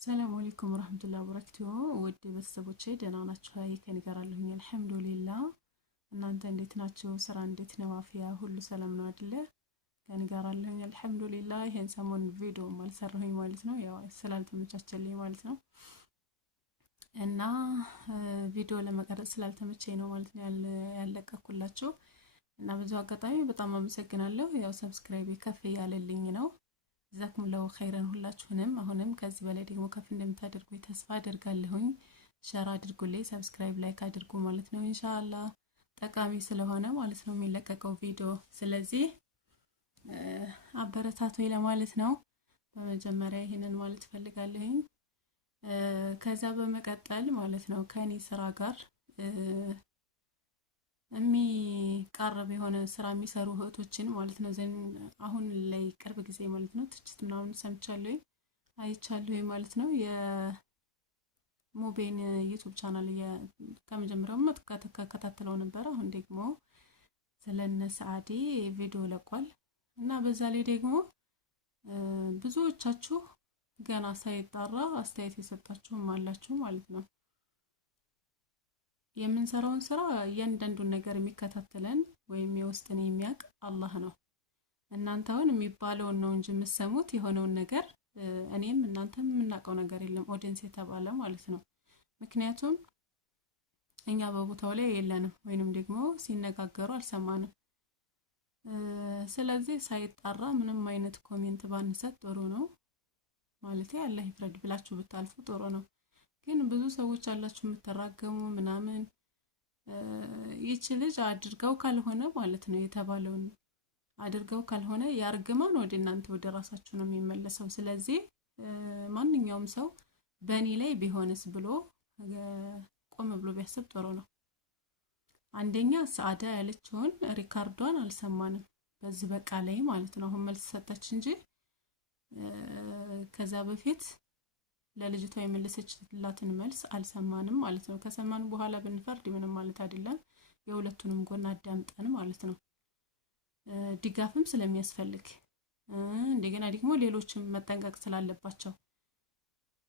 ሰላም አለይኩም ወራህመቱላሂ ወበረካቱሁ። ውድ ቤተሰቦቼ ደህና ናችሁ? ከኔ ጋር አለሁኝ አልሐምዱሊላህ። እናንተ እንዴት ናችሁ? ስራ እንዴት ነው? አፍያ ሁሉ ሰላም ነው አይደለ? ከኔ ጋር አለሁኝ አልሐምዱሊላህ። ይሄን ሰሞን ቪዲዮ አልሰራሁኝ ማለት ነው፣ ያው ስላልተመቻቸልኝ ማለት ነው። እና ቪዲዮ ለመቀረጽ ስላልተመቸኝ ነው ማለት ነው ያለቀኩላችሁ። እና ብዙ አጋጣሚ በጣም አመሰግናለሁ። ያው ሰብስክራይብ ከፍ ያለልኝ ነው። ጀዛኩሙላሁ ኸይረን ሁላችሁንም። አሁንም ከዚህ በላይ ደግሞ ከፍ እንደምታደርጉ ተስፋ አደርጋለሁኝ። ሸር አድርጉልኝ፣ ሰብስክራይብ ላይክ አድርጉ ማለት ነው። ኢንሻአላህ ጠቃሚ ስለሆነ ማለት ነው የሚለቀቀው ቪዲዮ። ስለዚህ አበረታቶኝ ለማለት ነው። በመጀመሪያ ይሄንን ማለት ፈልጋለሁኝ። ከዛ በመቀጠል ማለት ነው ከኔ ስራ ጋር የሚቃረብ የሆነ ስራ የሚሰሩ እህቶችን ማለት ነው አሁን ላይ ቅርብ ጊዜ ማለት ነው ትችት ምናምን ሰምቻለሁ አይቻለሁ ማለት ነው። የሞቤን ዩቲዩብ ቻናል ከመጀመሪያው ከከታተለው ነበር። አሁን ደግሞ ስለነ ሰዓዲ ቪዲዮ ለቋል እና በዛ ላይ ደግሞ ብዙዎቻችሁ ገና ሳይጣራ አስተያየት የሰጣችሁም አላችሁ ማለት ነው። የምንሰራውን ስራ እያንዳንዱን ነገር የሚከታተለን ወይም የውስጥን የሚያውቅ አላህ ነው። እናንተ አሁን የሚባለውን ነው እንጂ የምትሰሙት የሆነውን ነገር እኔም እናንተም የምናውቀው ነገር የለም፣ ኦዲየንስ የተባለ ማለት ነው። ምክንያቱም እኛ በቦታው ላይ የለንም ወይንም ደግሞ ሲነጋገሩ አልሰማንም። ስለዚህ ሳይጣራ ምንም አይነት ኮሜንት ባንሰጥ ጥሩ ነው ማለት አላህ ይፍረድ ብላችሁ ብታልፉ ጥሩ ነው። ግን ብዙ ሰዎች አላችሁ የምትራገሙ ምናምን ይቺ ልጅ አድርገው ካልሆነ ማለት ነው የተባለውን አድርገው ካልሆነ ያርግማን ወደ እናንተ ወደ ራሳችሁ ነው የሚመለሰው። ስለዚህ ማንኛውም ሰው በእኔ ላይ ቢሆንስ ብሎ ቆም ብሎ ቢያስብ ጥሩ ነው። አንደኛ ሰዓዳ ያለችውን ሪካርዷን አልሰማንም በዚህ በቃ ላይ ማለት ነው። አሁን መልስ ሰጠች እንጂ ከዛ በፊት ለልጅቷ የመለሰችላትን መልስ አልሰማንም ማለት ነው። ከሰማን በኋላ ብንፈርድ ምንም ማለት አይደለም፣ የሁለቱንም ጎን አዳምጠን ማለት ነው። ድጋፍም ስለሚያስፈልግ እንደገና ደግሞ ሌሎችም መጠንቀቅ ስላለባቸው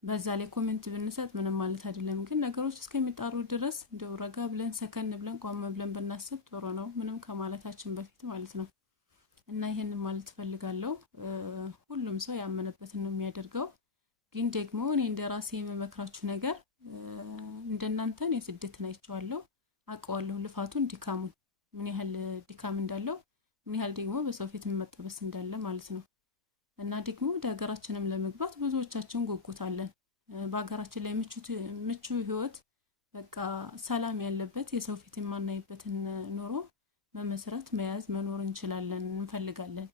በዛ ላይ ኮሜንት ብንሰጥ ምንም ማለት አይደለም። ግን ነገሮች እስከሚጣሩ ድረስ እንደው ረጋ ብለን ሰከን ብለን ቆም ብለን ብናስብ ጥሩ ነው፣ ምንም ከማለታችን በፊት ማለት ነው። እና ይሄንን ማለት ፈልጋለሁ። ሁሉም ሰው ያመነበትን ነው የሚያደርገው። ግን ደግሞ እኔ እንደራሴ የምመክራችሁ ነገር እንደናንተ እኔ ስደትን አይቼዋለሁ፣ አውቀዋለሁ ልፋቱን ድካሙን፣ ምን ያህል ድካም እንዳለው ምን ያህል ደግሞ በሰው ፊት መጠበስ እንዳለ ማለት ነው። እና ደግሞ ወደ ሀገራችንም ለመግባት ብዙዎቻችን ጉጉት አለን። በሀገራችን ላይ ምቹ ህይወት በቃ ሰላም ያለበት የሰው ፊት የማናይበትን ኑሮ መመስረት መያዝ መኖር እንችላለን እንፈልጋለን።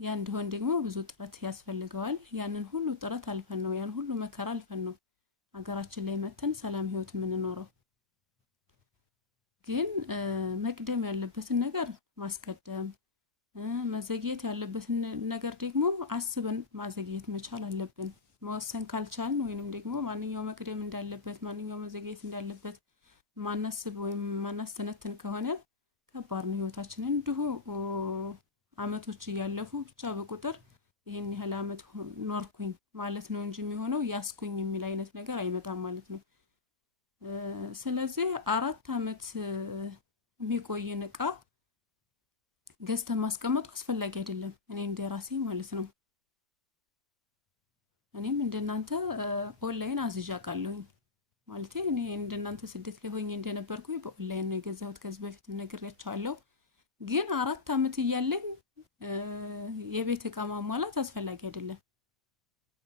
ያ እንዲሆን ደግሞ ብዙ ጥረት ያስፈልገዋል። ያንን ሁሉ ጥረት አልፈን ነው ያን ሁሉ መከራ አልፈን ነው ሀገራችን ላይ መተን ሰላም ህይወት የምንኖረው። ግን መቅደም ያለበትን ነገር ማስቀደም፣ መዘግየት ያለበትን ነገር ደግሞ አስበን ማዘግየት መቻል አለብን። መወሰን ካልቻልን ወይንም ደግሞ ማንኛው መቅደም እንዳለበት ማንኛው መዘግየት እንዳለበት ማናስብ ወይም ማናስተነትን ከሆነ ከባድ ነው ህይወታችንን እንዲሁ አመቶች እያለፉ ብቻ በቁጥር ይሄን ያህል አመት ኖርኩኝ ማለት ነው እንጂ የሚሆነው ያስኩኝ የሚል አይነት ነገር አይመጣም ማለት ነው። ስለዚህ 4 አመት የሚቆይን እቃ ገዝተን ማስቀመጡ አስፈላጊ አይደለም። እኔ እንደራሴ ማለት ነው። እኔም እንደናንተ ኦንላይን አዝዣ ቃለሁኝ ማለት እኔ እንደናንተ ስደት ላይ ሆኜ እንደነበርኩኝ በኦንላይን ነው የገዛሁት። ከዚህ በፊት ነግሬያቸዋለሁ። ግን 4 አመት እያለኝ የቤት እቃ ማሟላት አስፈላጊ አይደለም።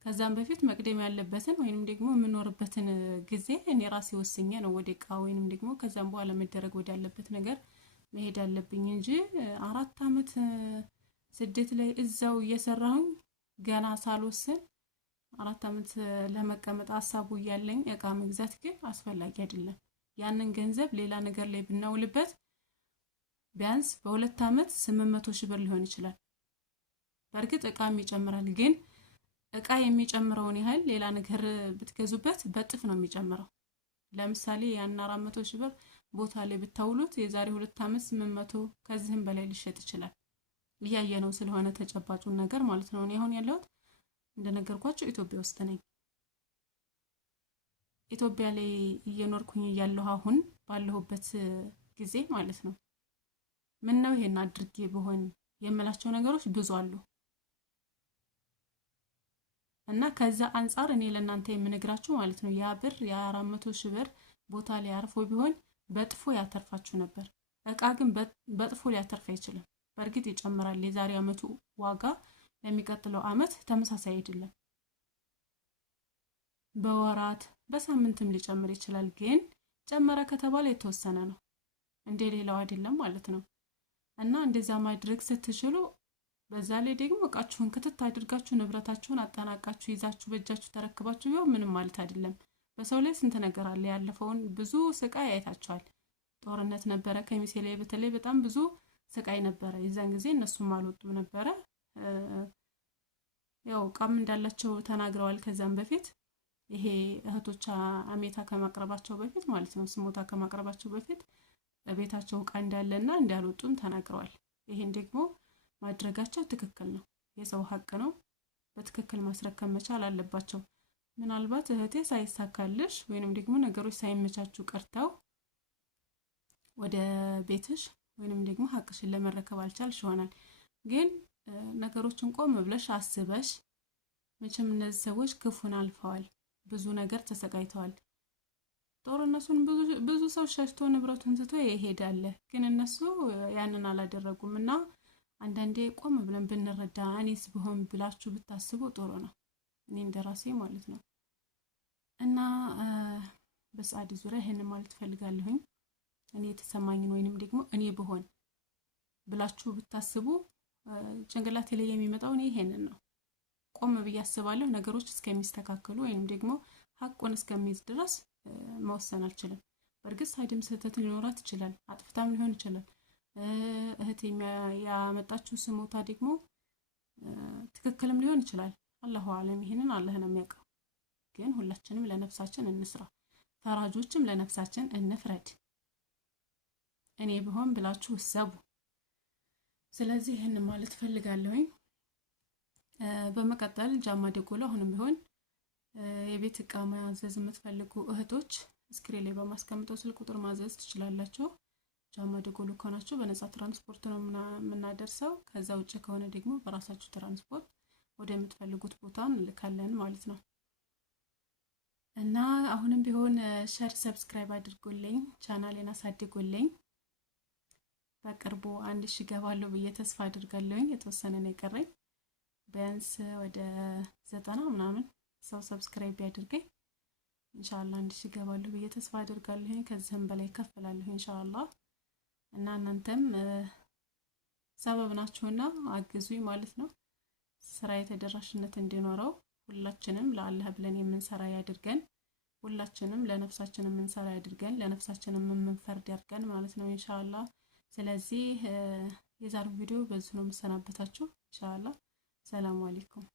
ከዛም በፊት መቅደም ያለበትን ወይንም ደግሞ የምኖርበትን ጊዜ እኔ ራሴ ወስኜ ነው ወደ እቃ ወይንም ደግሞ ከዛም በኋላ መደረግ ወደ ያለበት ነገር መሄድ አለብኝ እንጂ 4 አመት ስደት ላይ እዛው እየሰራሁኝ ገና ሳልወስን 4 አመት ለመቀመጥ ሐሳቡ እያለኝ እቃ መግዛት ግን አስፈላጊ አይደለም። ያንን ገንዘብ ሌላ ነገር ላይ ብናውልበት ቢያንስ በ2 አመት 800 ሺህ ብር ሊሆን ይችላል። በእርግጥ እቃም ይጨምራል፣ ግን እቃ የሚጨምረውን ያህል ሌላ ነገር ብትገዙበት በጥፍ ነው የሚጨምረው። ለምሳሌ ያን 400 ሺህ ብር ቦታ ላይ ብታውሉት የዛሬ 2 አመት 800 ከዚህም በላይ ሊሸጥ ይችላል። እያየነው ስለሆነ ተጨባጩን ነገር ማለት ነው። እኔ አሁን ያለሁት እንደነገርኳችሁ ኢትዮጵያ ውስጥ ነኝ። ኢትዮጵያ ላይ እየኖርኩኝ እያለሁ አሁን ባለሁበት ጊዜ ማለት ነው ምን ነው ይሄን አድርጌ በሆን የምላቸው ነገሮች ብዙ አሉ እና ከዛ አንፃር እኔ ለእናንተ የምነግራችሁ ማለት ነው ያ ብር የ400 ሺህ ብር ቦታ ላይ አርፎ ቢሆን በጥፎ ያተርፋችሁ ነበር። እቃ ግን በጥፎ ሊያተርፍ አይችልም። በእርግጥ ይጨምራል። የዛሬ አመቱ ዋጋ ለሚቀጥለው አመት ተመሳሳይ አይደለም። በወራት በሳምንትም ሊጨምር ይችላል። ግን ጨመረ ከተባለ የተወሰነ ነው፣ እንደሌላው አይደለም ማለት ነው። እና እንደዛ ማድረግ ስትችሉ በዛ ላይ ደግሞ እቃችሁን ክትት አድርጋችሁ ንብረታችሁን አጠናቃችሁ ይዛችሁ በእጃችሁ ተረክባችሁ ቢሆን ምንም ማለት አይደለም። በሰው ላይ ስንት ነገር አለ። ያለፈውን ብዙ ስቃይ አይታችኋል። ጦርነት ነበረ ከሚሴ ላይ በተለይ በጣም ብዙ ስቃይ ነበረ። የዛን ጊዜ እነሱም አልወጡ ነበረ። ያው ቃም እንዳላቸው ተናግረዋል ከዛም በፊት ይሄ እህቶች አሜታ ከማቅረባቸው በፊት ማለት ነው ስሞታ ከማቅረባቸው በፊት በቤታቸው እቃ እንዳለና እንዳልወጡም ተናግረዋል። ይሄን ደግሞ ማድረጋቸው ትክክል ነው። የሰው ሀቅ ነው። በትክክል ማስረከብ መቻል አለባቸው። ምናልባት እህቴ ሳይሳካልሽ ወይንም ደግሞ ነገሮች ሳይመቻቹ ቀርተው ወደ ቤትሽ ወይንም ደግሞ ሀቅሽን ለመረከብ አልቻልሽ ይሆናል። ግን ነገሮችን ቆም ብለሽ አስበሽ መቼም እነዚህ ሰዎች ክፉን አልፈዋል፣ ብዙ ነገር ተሰቃይተዋል። ጦርነቱን ብዙ ሰው ሸሽቶ ንብረቱን ትቶ ይሄዳል። ግን እነሱ ያንን አላደረጉም እና አንዳንዴ ቆም ብለን ብንረዳ እኔስ ብሆን ብላችሁ ብታስቡ ጥሩ ነው። እኔ እንደራሴ ማለት ነው። እና በሰዓዲ ዙሪያ ይሄንን ማለት ፈልጋለሁኝ። እኔ የተሰማኝን ወይንም ደግሞ እኔ ብሆን ብላችሁ ብታስቡ ጭንቅላቴ ላይ የሚመጣው እኔ ይሄንን ነው። ቆም ብዬ አስባለሁ። ነገሮች እስከሚስተካከሉ ወይንም ደግሞ ሀቁን እስከሚይዝ ድረስ መወሰን አልችልም። በእርግጥ ሳይድም ስህተት ሊኖራት ይችላል፣ አጥፍታም ሊሆን ይችላል። እህቴ ያመጣችው ስሞታ ደግሞ ትክክልም ሊሆን ይችላል። አላሁ አለም፣ ይሄንን አላህ ነው የሚያውቀው። ግን ሁላችንም ለነፍሳችን እንስራ፣ ፈራጆችም ለነፍሳችን እንፍረድ። እኔ ብሆን ብላችሁ ሰቡ። ስለዚህ ይሄን ማለት ፈልጋለሁኝ። በመቀጠል ጃማ ደጎሎ አሁንም ቢሆን የቤት እቃ ማዘዝ የምትፈልጉ እህቶች ስክሪን ላይ በማስቀምጠው ስልክ ቁጥር ማዘዝ ትችላላችሁ። ጃማ ደጎሎ ከሆናችሁ በነፃ ትራንስፖርት ነው የምናደርሰው። ከዛ ውጭ ከሆነ ደግሞ በራሳችሁ ትራንስፖርት ወደምትፈልጉት ቦታ እንልካለን ማለት ነው። እና አሁንም ቢሆን ሼር፣ ሰብስክራይብ አድርጉልኝ፣ ቻናሌን አሳድጉልኝ። በቅርቡ 1000 ገባለሁ ብዬ ተስፋ አድርጋለሁኝ። የተወሰነ ነው የቀረኝ። ቢያንስ ወደ 90 ምናምን ሰው ሰብስክራይብ ያድርገኝ ኢንሻአላህ 1000 ገባለሁ ብዬ ተስፋ አድርጋለሁኝ። ከዚህም በላይ ከፍላለሁ ኢንሻአላህ። እና እናንተም ሰበብ ናችሁና አግዙኝ ማለት ነው። ስራ የተደራሽነት እንዲኖረው ሁላችንም ለአላህ ብለን የምንሰራ ያድርገን። ሁላችንም ለነፍሳችን የምንሰራ ያድርገን። ለነፍሳችን የምንፈርድ ያድርገን ማለት ነው ኢንሻአላህ። ስለዚህ የዛሬው ቪዲዮ በዚህ ነው የምሰናበታችሁ ኢንሻአላህ። ሰላም አለይኩም።